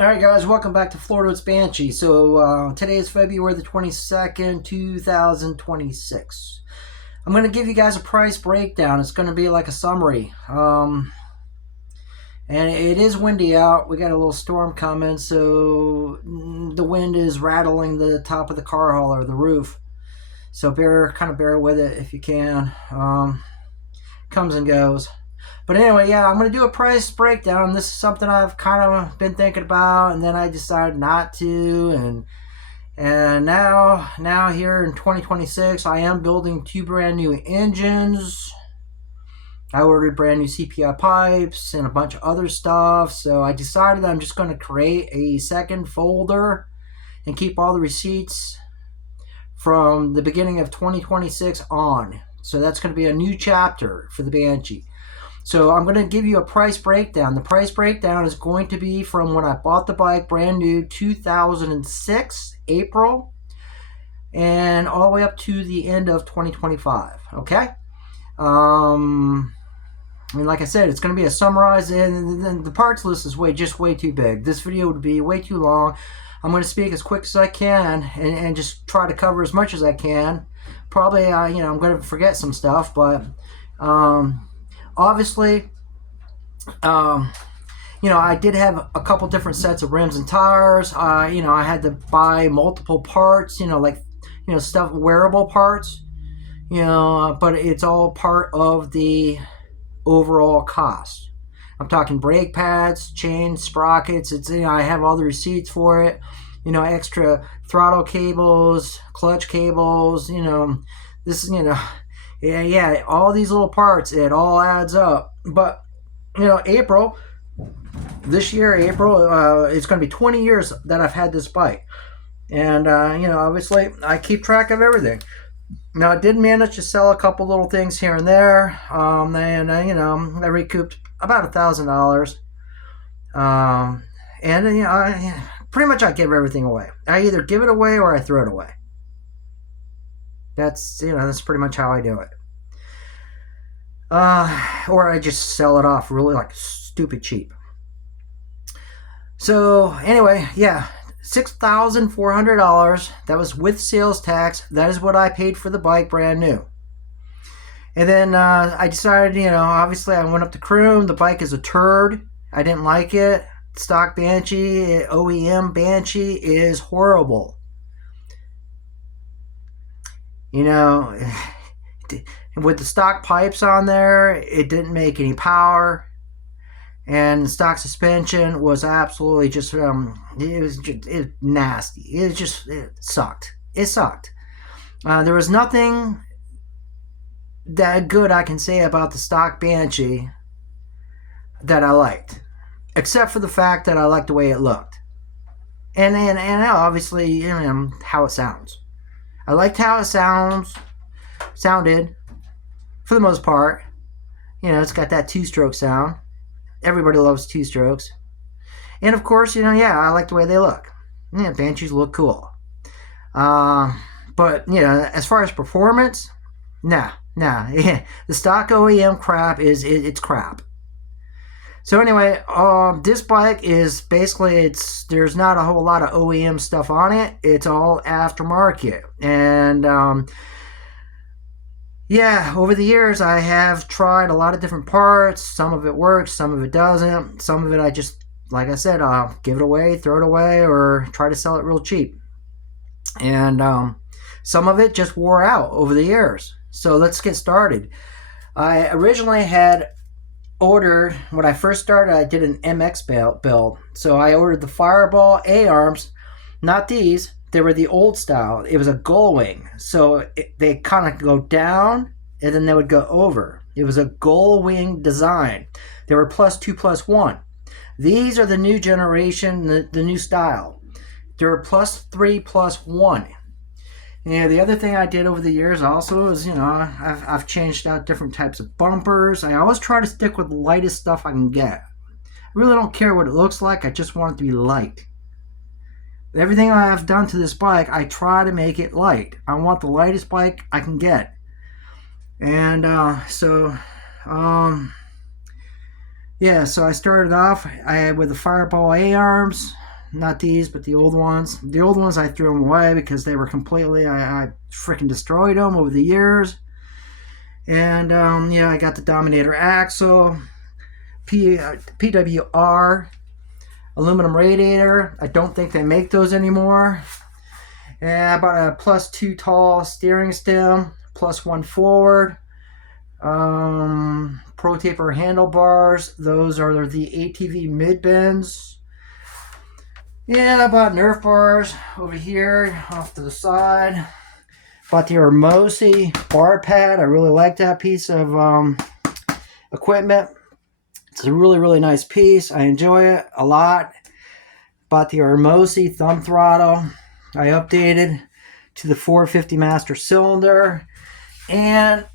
Alright guys, welcome back to Floridawoodsbanshee. So today is February the 22nd, 2026. I'm going to give you guys a price breakdown. It's going to be like a summary. And it is windy out. We got a little storm coming, so the wind is rattling the top of the car hull or the roof. So kind of bear with it if you can. Comes and goes. But anyway, yeah, I'm going to do a price breakdown. This is something I've kind of been thinking about, and then I decided not to. And now here in 2026, I am building 2 brand new engines. I ordered brand new CPI pipes and a bunch of other stuff. So I decided I'm just going to create a second folder and keep all the receipts from the beginning of 2026 on. So that's going to be a new chapter for the Banshee. So I'm going to give you a price breakdown. The price breakdown is going to be from when I bought the bike brand new, 2006, April, and all the way up to the end of 2025. Okay? I mean, like I said, it's going to be a summarized, and the parts list is way too big. This video would be way too long. I'm going to speak as quick as I can and just try to cover as much as I can. Probably, I'm going to forget some stuff, but obviously, I did have a couple different sets of rims and tires. I had to buy multiple parts, stuff, wearable parts, but it's all part of the overall cost. I'm talking brake pads, chains, sprockets. I have all the receipts for it. Extra throttle cables, clutch cables. This is yeah, all these little parts. It all adds up. But April this year, it's going to be 20 years that I've had this bike, and obviously I keep track of everything. Now, I did manage to sell a couple little things here and there, and I recouped about $1,000. Pretty much I give everything away. I either give it away or I throw it away. That's pretty much how I do it. Or I just sell it off really like stupid cheap. So anyway, yeah, $6,400. That was with sales tax. That is what I paid for the bike brand new. And then I decided, obviously I went up to Croom. The bike is a turd. I didn't like it. Stock Banshee, OEM Banshee is horrible. With the stock pipes on there, it didn't make any power. And the stock suspension was absolutely just, it was nasty. It sucked. It sucked. There was nothing that good I can say about the stock Banshee that I liked, except for the fact that I liked the way it looked. And obviously, how it sounds. I liked how it sounded, for the most part. It's got that two-stroke sound. Everybody loves two-strokes. And of course, I like the way they look. Banshees look cool. But, as far as performance, nah. The stock OEM crap it's crap. So anyway, this bike is basically, there's not a whole lot of OEM stuff on it. It's all aftermarket. And yeah, over the years I have tried a lot of different parts. Some of it works, some of it doesn't. Some of it I just, like I said, give it away, throw it away, or try to sell it real cheap. And some of it just wore out over the years. So let's get started. I originally had ordered, when I first started, I did an MX build. So I ordered the Fireball A-arms, not these. They were the old style. It was a gull wing. So they kind of go down and then they would go over. It was a gull wing design. They were +2 +1. These are the new generation, the new style. They're +3 +1. And the other thing I did over the years also is, I've changed out different types of bumpers. I always try to stick with the lightest stuff I can get. I really don't care what it looks like. I just want it to be light. Everything I have done to this bike, I try to make it light. I want the lightest bike I can get. And so I started off with the Fireball A-arms. not these, but the old ones. The old ones I threw them away because they were completely, I freaking destroyed them over the years. And yeah, I got the Dominator axle, PWR aluminum radiator. I don't think they make those anymore. And I bought a +2 tall steering stem, +1 forward. Pro taper handlebars. Those are the ATV mid bends. And I bought Nerf bars over here off to the side. Bought the Hermosi bar pad. I really like that piece of equipment. It's a really, really nice piece. I enjoy it a lot. Bought the Hermosi thumb throttle. I updated to the 450 master cylinder. And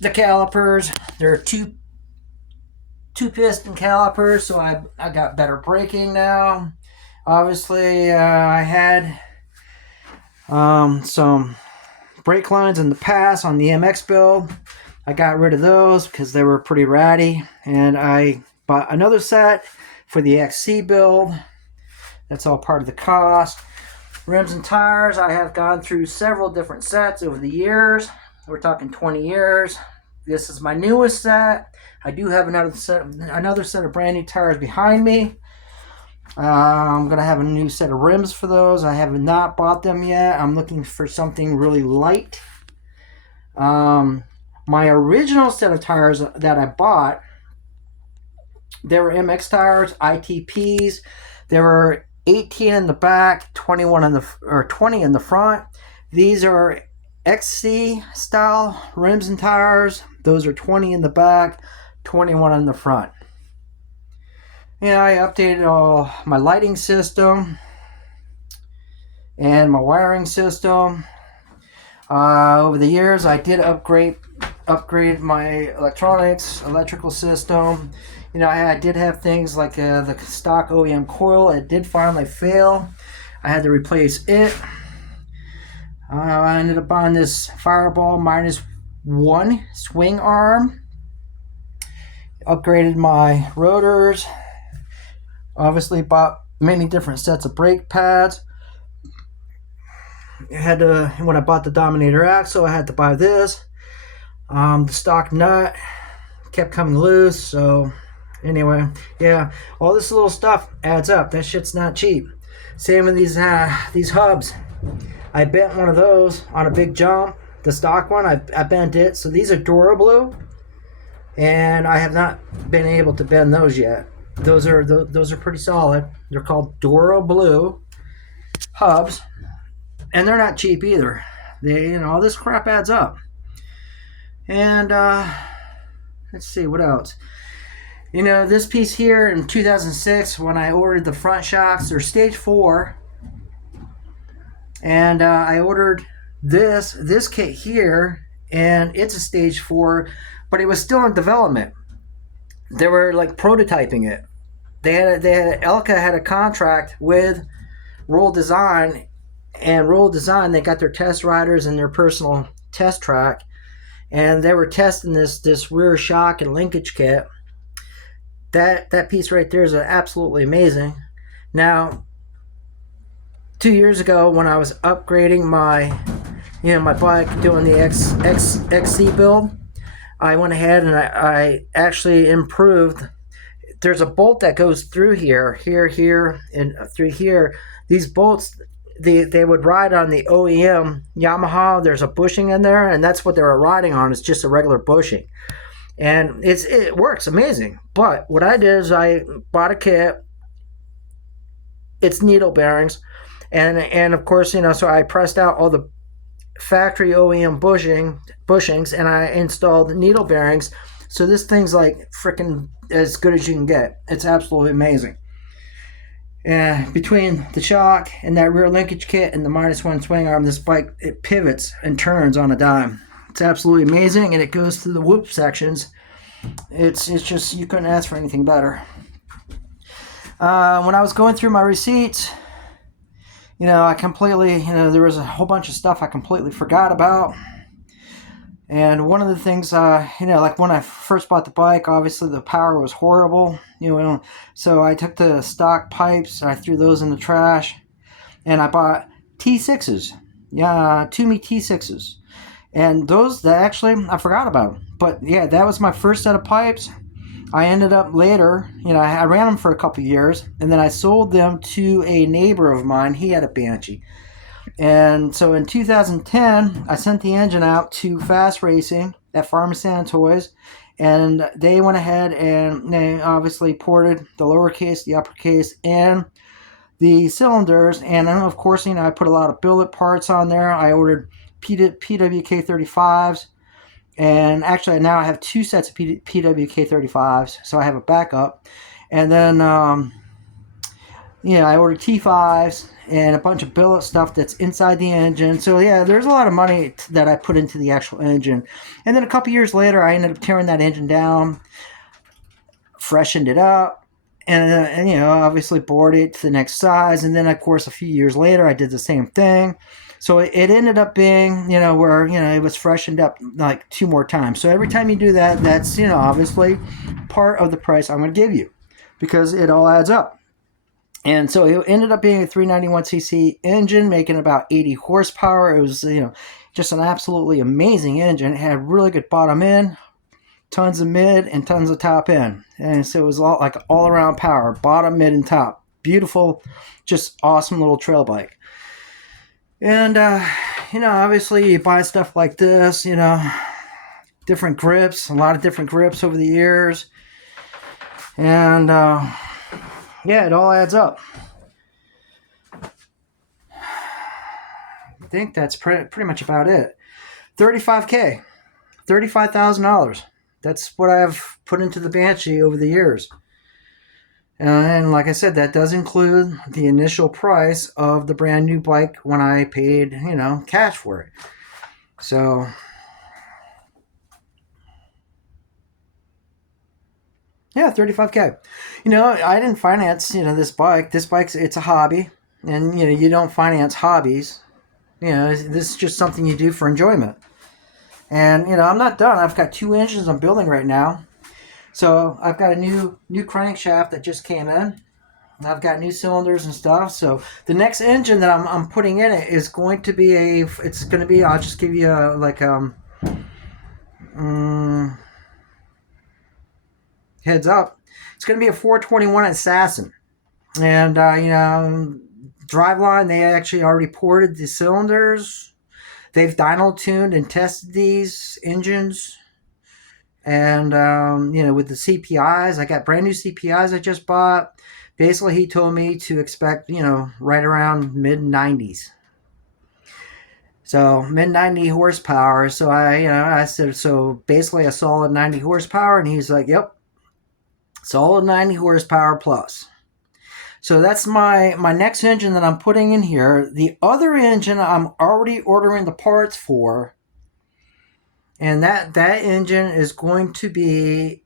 the calipers. There are two piston calipers, so I got better braking now. Obviously, I had some brake lines in the past on the MX build. I got rid of those because they were pretty ratty, and I bought another set for the XC build. That's all part of the cost. Rims and tires, I have gone through several different sets over the years. We're talking 20 years. This is my newest set. I do have another set of brand new tires behind me. I'm going to have a new set of rims for those. I have not bought them yet. I'm looking for something really light. My original set of tires that I bought, they were MX tires, ITPs. There were 18 in the back, 20 in the front. These are XC style rims and tires. Those are 20 in the back, 21 in the front. Yeah, I updated all my lighting system and my wiring system. Over the years, I did upgrade my electrical system. You know, I did have things like the stock OEM coil. It did finally fail. I had to replace it. I ended up on this Fireball -1 swing arm. Upgraded my rotors. Obviously bought many different sets of brake pads. When I bought the Dominator axle, I had to buy this. The stock nut kept coming loose, so anyway, yeah, all this little stuff adds up. That shit's not cheap. Same with these hubs. I bent one of those on a big jump. The stock one, I bent it. So these are DuraBlue, and I have not been able to bend those yet. Those are pretty solid. They're called DuraBlue hubs, and they're not cheap either. All this crap adds up. And let's see what else. This piece here in 2006, when I ordered the front shocks, they're stage 4. And I ordered this kit here, and it's a stage 4, but it was still in development. They were like prototyping it. Elka had a contract with Roll Design, and Roll Design, they got their test riders and their personal test track, and they were testing this rear shock and linkage kit. That piece right there is absolutely amazing. Now, 2 years ago, when I was upgrading my bike, doing the XC build, I went ahead and I actually improved. There's a bolt that goes through here, and through here. These bolts, they would ride on the OEM Yamaha. There's a bushing in there, and that's what they were riding on. It's just a regular bushing, and it works amazing. But what I did is I bought a kit. It's needle bearings. And of course, so I pressed out all the factory OEM bushings, and I installed needle bearings. So this thing's like freaking as good as you can get. It's absolutely amazing. And between the shock and that rear linkage kit and the -1 swing arm, this bike, it pivots and turns on a dime. It's absolutely amazing, and it goes through the whoop sections. It's just, you couldn't ask for anything better. When I was going through my receipts, I completely, there was a whole bunch of stuff I completely forgot about. And one of the things, like when I first bought the bike, obviously the power was horrible, so I took the stock pipes, I threw those in the trash, and I bought T6s. Yeah, Toomey T6s. And those, that actually, I forgot about them. But yeah, that was my first set of pipes. I ended up later, I ran them for a couple years, and then I sold them to a neighbor of mine. He had a Banshee. And so in 2010, I sent the engine out to Fast Racing at Farm Santa Toys, and they went ahead and they obviously ported the lowercase, the uppercase, and the cylinders. And then, of course, I put a lot of billet parts on there. I ordered PWK 35s, and actually now I have two sets of PWK 35s, so I have a backup. And then, I ordered T5s and a bunch of billet stuff that's inside the engine. So yeah, there's a lot of money that I put into the actual engine. And then a couple years later, I ended up tearing that engine down, freshened it up, and obviously bored it to the next size. And then, of course, a few years later, I did the same thing. So it ended up being, where, it was freshened up like 2 more times. So every time you do that, that's, obviously part of the price I'm going to give you, because it all adds up. And so it ended up being a 391cc engine, making about 80 horsepower. It was, just an absolutely amazing engine. It had really good bottom end, tons of mid, and tons of top end. And so it was all around power, bottom, mid, and top. Beautiful, just awesome little trail bike. And, obviously you buy stuff like this, different grips, a lot of different grips over the years. And, yeah, it all adds up. I think that's pretty much about it. $35K, $35,000. That's what I've put into the Banshee over the years. And like I said, that does include the initial price of the brand new bike when I paid, cash for it. So, yeah, $35K. I didn't finance, this bike. This bike's, it's a hobby. And, you don't finance hobbies. This is just something you do for enjoyment. And, I'm not done. I've got 2 engines I'm building right now. So I've got a new crankshaft that just came in. I've got new cylinders and stuff. So the next engine that I'm putting in it is going to be I'll just give you heads up. It's going to be a 421 Assassin. And, Driveline, they actually already ported the cylinders. They've dyno tuned and tested these engines. And, with the CPIs, I got brand new CPIs I just bought. Basically, he told me to expect, right around mid-90s. So, mid-90 horsepower. So, I said, so basically a solid 90 horsepower. And he's like, yep, solid 90 horsepower plus. So that's my next engine that I'm putting in here. The other engine I'm already ordering the parts for. And that engine is going to be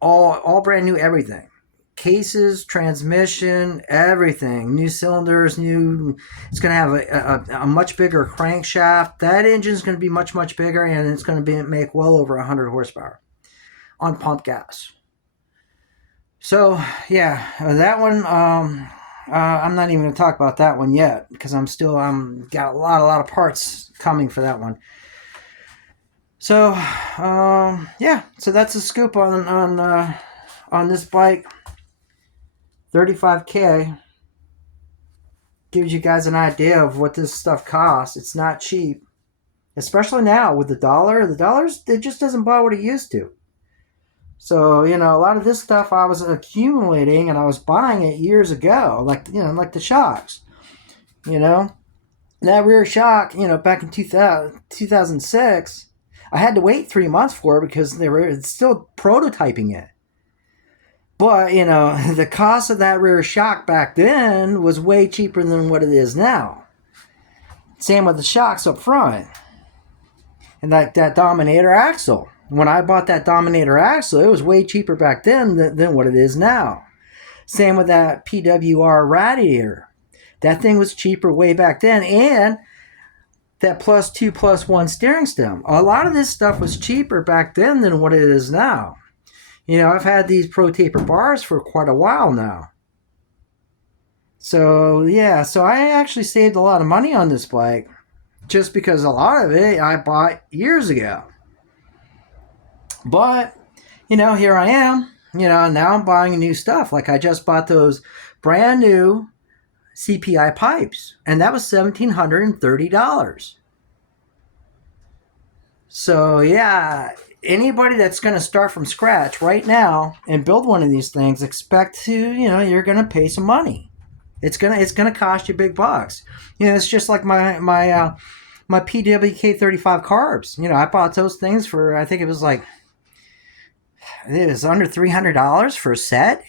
all brand new everything. Cases, transmission, everything. New cylinders, it's going to have a much bigger crankshaft. That engine is going to be much, much bigger, and it's going to make well over 100 horsepower on pump gas. So, yeah, that one, I'm not even going to talk about that one yet, because I'm got a lot of parts coming for that one. So, yeah, so that's a scoop on this bike. $35K gives you guys an idea of what this stuff costs. It's not cheap, especially now with the dollar. The dollar's, it just doesn't buy what it used to. So, a lot of this stuff I was accumulating, and I was buying it years ago, like the shocks. That rear shock, back in 2006, I had to wait 3 months for it because they were still prototyping it. But, the cost of that rear shock back then was way cheaper than what it is now. Same with the shocks up front. And that Dominator axle. When I bought that Dominator axle, it was way cheaper back then than what it is now. Same with that PWR radiator. That thing was cheaper way back then. And that +2+1 steering stem. A lot of this stuff was cheaper back then than what it is now. You know, I've had these Pro Taper bars for quite a while now. So yeah, so I actually saved a lot of money on this bike just because a lot of it I bought years ago. But, you know, here I am, you know, now I'm buying new stuff. Like I just bought those brand new CPI pipes, and that was $1,730. So yeah, anybody that's going to start from scratch right now and build one of these things, expect to, you know, you're going to pay some money. It's gonna cost you big bucks. You know, it's just like my PWK 35 carbs. You know, I bought those things for, I think it was like, it was under $300 for a set.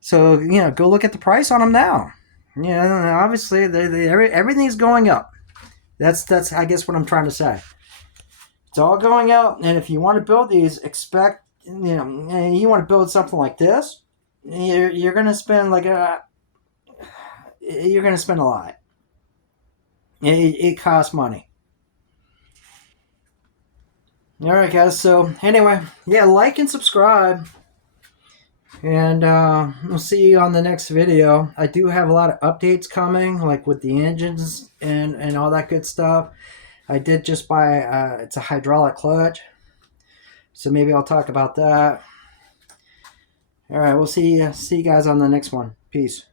So, you know, go look at the price on them now. You know, obviously everything's going up. That's I guess what I'm trying to say. It's all going up, and if you want to build these, expect, you know, you want to build something like this, you're gonna spend you're gonna spend a lot. It costs money. All right, guys. So anyway, yeah, like and subscribe. And we'll see you on the next video. I do have a lot of updates coming, like with the engines and all that good stuff. I did just buy, it's a hydraulic clutch. So maybe I'll talk about that. All right, we'll see you guys on the next one. Peace.